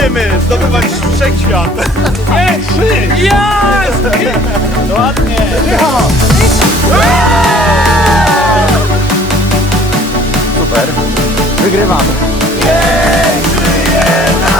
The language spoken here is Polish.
Jedziemy zdobywać wszechświat. Nie, trzy! Jest! Ładnie. Super. Wygrywamy. Niech żyje nam